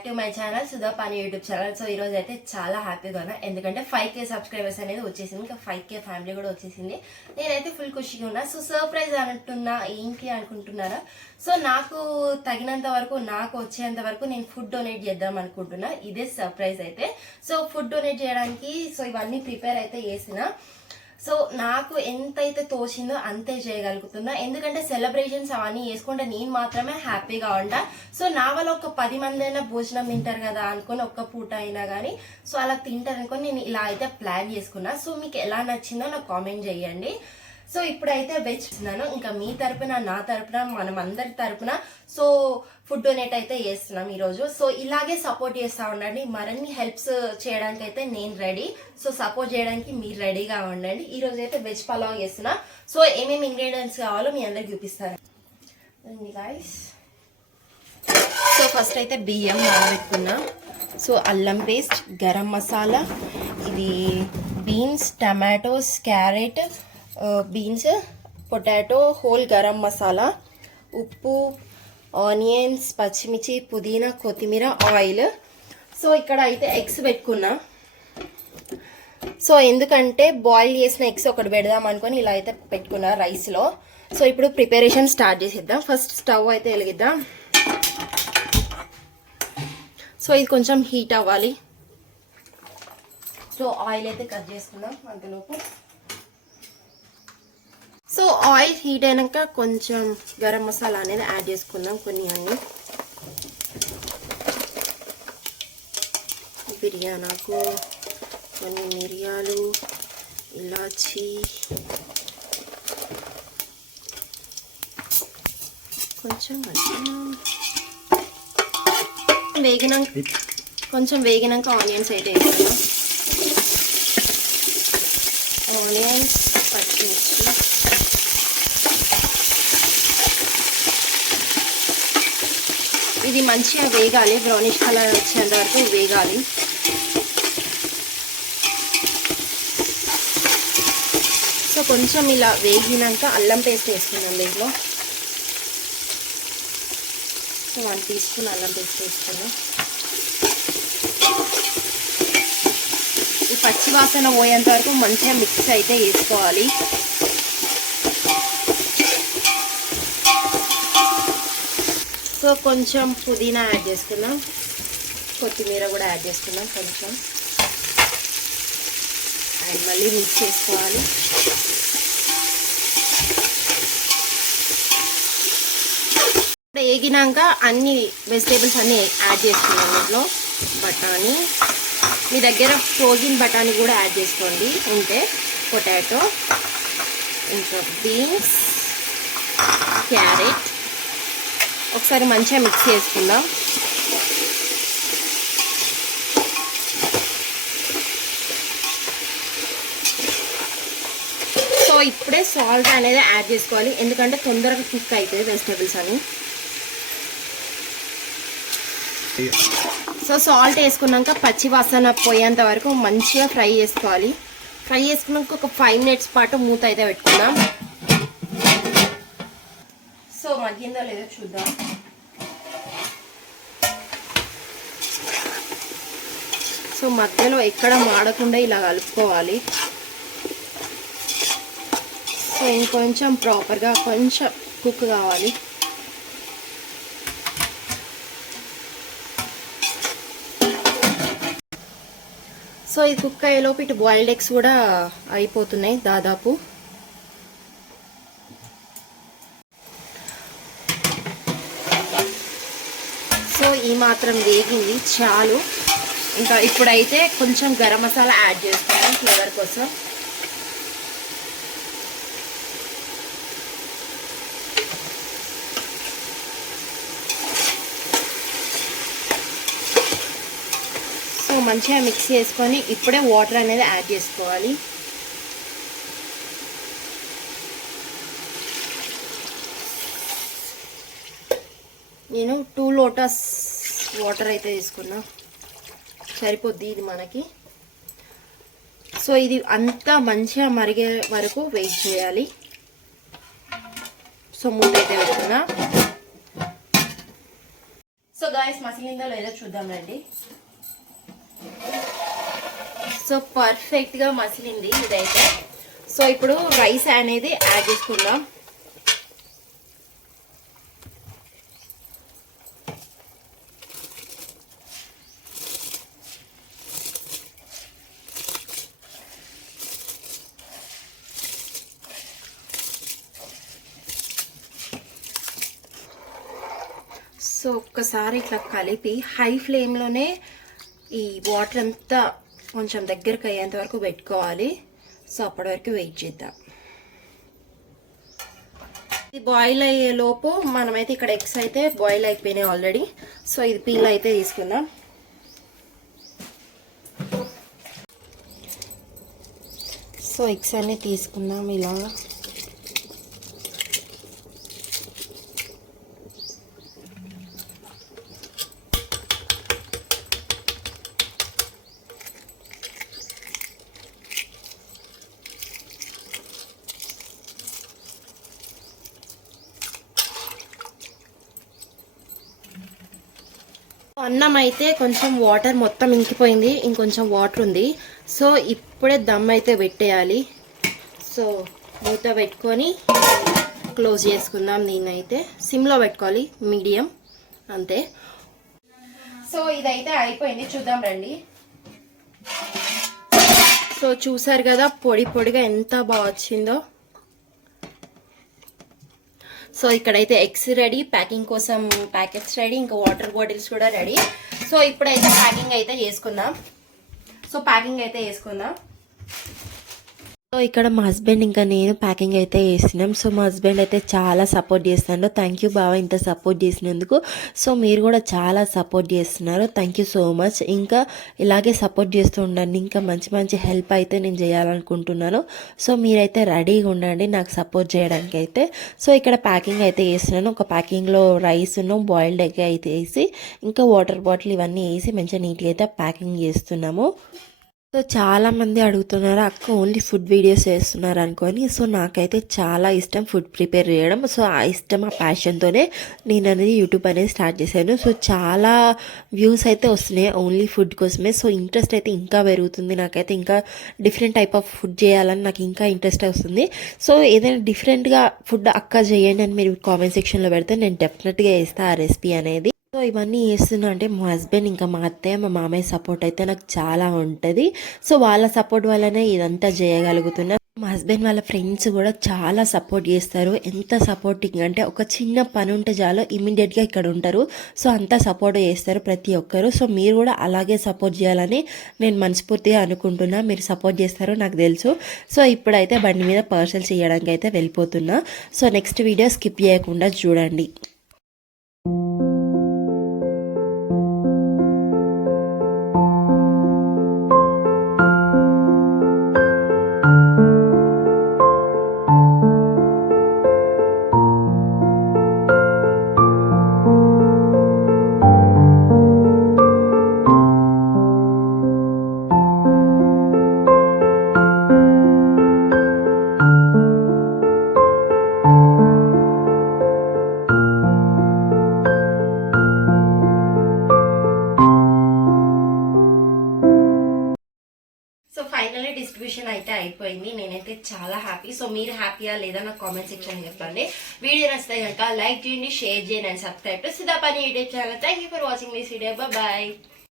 Back to my channel Sudha pani YouTube channel. So ఈ రోజు అయితే చాలా హ్యాపీగా ఉన్నా, ఎందుకంటే 5K సబ్స్క్రైబర్స్ అనేది వచ్చేసింది, ఇంకా 5K ఫ్యామిలీ కూడా వచ్చేసింది. నేనైతే ఫుల్ ఖుషిగా ఉన్నా. సో సర్ప్రైజ్ అంటున్నా, ఏంటి అనుకుంటున్నారా? సో నాకు తగినంత వరకు, నాకు వచ్చేంత వరకు నేను ఫుడ్ డొనేట్ చేద్దాం అనుకుంటున్నా. ఇదే సర్ప్రైజ్ అయితే. సో ఫుడ్ డొనేట్ చేయడానికి సో ఇవన్నీ ప్రిపేర్ అయితే చేసిన. సో నాకు ఎంతైతే తోచిందో అంతే చేయగలుగుతున్నా, ఎందుకంటే సెలబ్రేషన్స్ అవన్నీ చేసుకుంటే నేను మాత్రమే హ్యాపీగా ఉంటా. సో నా వల్ల ఒక 10 మంది అయినా భోజనం తింటారు కదా అనుకుని, ఒక్క పూట అయినా కానీ సో అలా తింటారు అనుకొని నేను ఇలా అయితే ప్లాన్ చేసుకున్నా. సో మీకు ఎలా నచ్చిందో నాకు కామెంట్ చేయండి. సో ఇప్పుడైతే వెజ్ ఇస్తున్నాను, ఇంకా మీ తరపున, నా తరపున, మనం అందరి తరపున సో ఫుడ్ డొనేట్ అయితే చేస్తున్నాం ఈరోజు. సో ఇలాగే సపోర్ట్ చేస్తూ ఉండండి. మరిన్ని హెల్ప్స్ చేయడానికి అయితే నేను రెడీ. సో సపోర్ట్ చేయడానికి మీరు రెడీగా ఉండండి. ఈరోజు అయితే వెజ్ పలావ్ చేస్తున్నా. సో ఏమేమి ఇంగ్రీడియంట్స్ కావాలో మీ అందరికి చూపిస్తాను గైస్. సో ఫస్ట్ అయితే బియ్యం నానబెట్టుకున్నా. సో అల్లం పేస్ట్, గరం మసాలా, ఇది beans, tomatoes, carrot, beans, potato, whole garam masala, ఉప్పు, ఆనియన్స్, పచ్చిమిర్చి, పుదీనా, కొత్తిమీర, ఆయిల్. సో ఇక్కడ అయితే ఎగ్స్ పెట్టుకున్నా. సో ఎందుకంటే బాయిల్ చేసిన ఎగ్స్ ఒకటి పెడదాం అనుకొని ఇలా అయితే పెట్టుకున్నా రైస్లో. సో ఇప్పుడు ప్రిపరేషన్ స్టార్ట్ చేసేద్దాం. ఫస్ట్ స్టవ్ అయితే వెలిగిద్దాం. సో ఇది కొంచెం హీట్ అవ్వాలి. సో ఆయిల్ అయితే కట్ చేసుకుందాం అంతలోపు. సో ఆయిల్ హీట్ అయినాక కొంచెం గరం మసాలా అనేది యాడ్ చేసుకుందాం. కొన్ని బిర్యానాకు, కొన్ని మిరియాలు, ఇలాచి, కొంచెం వేగినాక ఆనియన్స్ అయితే వేసుకుందాం. ఆనియన్స్, పచ్చిమిర్చి, ఇది మంచిగా వేగాలి, బ్రౌనిష్ కలర్ వచ్చేంత వరకు వేగాలి. సో కొంచెం ఇలా వేగినాక అల్లం పేస్ట్ వేసుకుందాం దీంట్లో. సో 1 టీ స్పూన్ అల్లం పేస్ట్ వేసుకుందాం. ఈ పచ్చి వాసన పోయేంత వరకు మంచిగా మిక్స్ అయితే వేసుకోవాలి. సో కొంచెం పుదీనా యాడ్ చేసుకుందాం, కొత్తిమీర కూడా యాడ్ చేసుకుందాం కొంచెం, అండ్ మళ్ళీ మిక్స్ చేసుకోవాలి. వేగినాక అన్ని వెజిటేబుల్స్ అన్నీ యాడ్ చేసుకున్నాం. ఇంట్లో బఠానీ, మీ దగ్గర ఫ్రోజన్ బఠానీ కూడా యాడ్ చేసుకోండి ఉంటే, పొటాటో, ఇంకా బీన్స్, క్యారెట్. ఒకసారి మంచిగా మిక్స్ చేసుకుందాం. సో ఇప్పుడే సాల్ట్ అనేది యాడ్ చేసుకోవాలి, ఎందుకంటే తొందరగా కుక్ అవుతాయి వెజిటేబుల్స్ అని. సో సాల్ట్ వేసుకున్నాక పచ్చి వాసన పోయేంత వరకు మంచిగా ఫ్రై చేసుకోవాలి. ఫ్రై చేసుకున్నాక ఒక 5 మినిట్స్ పాటు మూత అయితే పెట్టుకుందాం. సో మగ్గిందో లేదో చూద్దాం. సో మధ్యలో ఎక్కడ మాడకుండా ఇలా కలుపుకోవాలి. సో ఇంకొంచెం ప్రాపర్గా కొంచెం కుక్ కావాలి. సో ఇది కుక్ అయ్యేలోపు ఇటు బాయిల్డ్ ఎగ్స్ కూడా అయిపోతున్నాయి దాదాపు. సో ఈ మాత్రం వేగింది చాలు. ఇంకా ఇప్పుడైతే కొంచెం గరం మసాలా యాడ్ చేసుకుంటాం ఫ్లేవర్ కోసం. సో మంచిగా మిక్స్ చేసుకొని ఇప్పుడే వాటర్ అనేది యాడ్ చేసుకోవాలి. నేను 2 లోటస్ వాటర్ అయితే తీసుకున్నా, సరిపోద్ది ఇది మనకి. సో ఇది అంతా మంచిగా మరిగే వరకు వెయిట్ చేయాలి. సో మూత అయితే పెట్టుకున్నా. సో గాయస్ మసిలిందో లేదో చూద్దాం రండి. సో పర్ఫెక్ట్గా మసిలింది ఇదైతే. సో ఇప్పుడు రైస్ అనేది యాడ్ చేసుకుందాం. సో ఒక్కసారి ఇట్లా కలిపి హై ఫ్లేమ్లోనే ఈ వాటర్ అంతా కొంచెం దగ్గరకు అయ్యేంత వరకు పెట్టుకోవాలి. సో అప్పటి వరకు వెయిట్ చేద్దాం. ఇది బాయిల్ అయ్యే లోపు మనమైతే ఇక్కడ ఎగ్స్ అయితే బాయిల్ అయిపోయినాయి ఆల్రెడీ. సో ఇది పీల్ అయితే తీసుకుందాం. సో ఎగ్స్ అన్నీ తీసుకుందాం ఇలా. అన్నం అయితే కొంచెం వాటర్ మొత్తం ఇంకిపోయింది, ఇంకొంచెం వాటర్ ఉంది. సో ఇప్పుడే దమ్ అయితే పెట్టేయాలి. సో మూత పెట్టుకొని క్లోజ్ చేసుకుందాం. దీన్నైతే సిమ్లో పెట్టుకోవాలి, మీడియం అంతే. సో ఇదైతే అయిపోయింది, చూద్దాం రండి. సో చూసారు కదా పొడి పొడిగా ఎంత బాగా వచ్చిందో. సో ఇక్కడైతే ఎగ్స్ రెడీ, ప్యాకింగ్ కోసం ప్యాకెట్స్ రెడీ, ఇంకా వాటర్ బాటిల్స్ కూడా రెడీ. సో ఇప్పుడైతే ప్యాకింగ్ అయితే చేసుకుందాం. సో ఇక్కడ మా హస్బెండ్ ఇంకా నేను ప్యాకింగ్ అయితే చేస్తున్నాం. సో మా హస్బెండ్ అయితే చాలా సపోర్ట్ చేస్తున్నాడు. థ్యాంక్ యూ బావ ఇంత సపోర్ట్ చేసినందుకు. సో మీరు కూడా చాలా సపోర్ట్ చేస్తున్నారు, థ్యాంక్ యూ సో మచ్. ఇంకా ఇలాగే సపోర్ట్ చేస్తూ ఉండండి. ఇంకా మంచి మంచి హెల్ప్ అయితే నేను చేయాలనుకుంటున్నాను. సో మీరైతే రెడీగా ఉండండి నాకు సపోర్ట్ చేయడానికి అయితే. సో ఇక్కడ ప్యాకింగ్ అయితే చేస్తున్నాను. ఒక ప్యాకింగ్లో రైస్ను బాయిల్డ్ ఎగ్ అయితే వేసి, ఇంకా వాటర్ బాటిల్ ఇవన్నీ వేసి మంచిగా నీట్గా అయితే ప్యాకింగ్ చేస్తున్నాము. సో చాలామంది అడుగుతున్నారు అక్క ఓన్లీ ఫుడ్ వీడియోస్ చేస్తున్నారు అనుకొని. సో నాకైతే చాలా ఇష్టం ఫుడ్ ప్రిపేర్ చేయడం. సో ఆ ఇష్టం, ఆ ప్యాషన్తోనే నేను అనేది యూట్యూబ్ అనేది స్టార్ట్ చేశాను. సో చాలా వ్యూస్ అయితే వస్తున్నాయి ఓన్లీ ఫుడ్ కోసమే. సో ఇంట్రెస్ట్ అయితే ఇంకా పెరుగుతుంది నాకైతే. ఇంకా డిఫరెంట్ టైప్ ఆఫ్ ఫుడ్ చేయాలని నాకు ఇంకా ఇంట్రెస్ట్ వస్తుంది. సో ఏదైనా డిఫరెంట్గా ఫుడ్ అక్క చేయండి అని మీరు కామెంట్ సెక్షన్లో పెడితే నేను డెఫినెట్గా వేస్తాను ఆ రెసిపీ అనేది. సో ఇవన్నీ చేస్తున్నా అంటే మా హస్బెండ్ ఇంకా మా అత్తయ్య మా మామయ్య సపోర్ట్ అయితే నాకు చాలా ఉంటుంది. సో వాళ్ళ సపోర్ట్ వల్లనే ఇదంతా చేయగలుగుతున్నా. మా హస్బెండ్ వాళ్ళ ఫ్రెండ్స్ కూడా చాలా సపోర్ట్ చేస్తారు. ఎంత సపోర్టింగ్ అంటే ఒక చిన్న పని ఉంటే చాలు ఇమీడియట్గా ఇక్కడ ఉంటారు. సో అంతా సపోర్ట్ చేస్తారు ప్రతి ఒక్కరు. సో మీరు కూడా అలాగే సపోర్ట్ చేయాలని నేను మనస్ఫూర్తిగా అనుకుంటున్నా. మీరు సపోర్ట్ చేస్తారో నాకు తెలుసు. సో ఇప్పుడైతే బండి మీద పార్సల్స్ చేయడానికి అయితే వెళ్ళిపోతున్నా. సో నెక్స్ట్ వీడియో స్కిప్ చేయకుండా చూడండి. సో ఫైనల్లీ డిస్ట్రిబ్యూషన్ అయితే అయిపోయింది. నేనైతే చాలా హ్యాపీ. సో మీరు హ్యాపీయా లేదా నాకు కామెంట్ సెక్షన్ చెప్పండి. వీడియో నచ్చితే కనుక లైక్ చేయండి, షేర్ చేయండి and subscribe to Sudha Pani YouTube channel. Thank you for watching this video. Bye.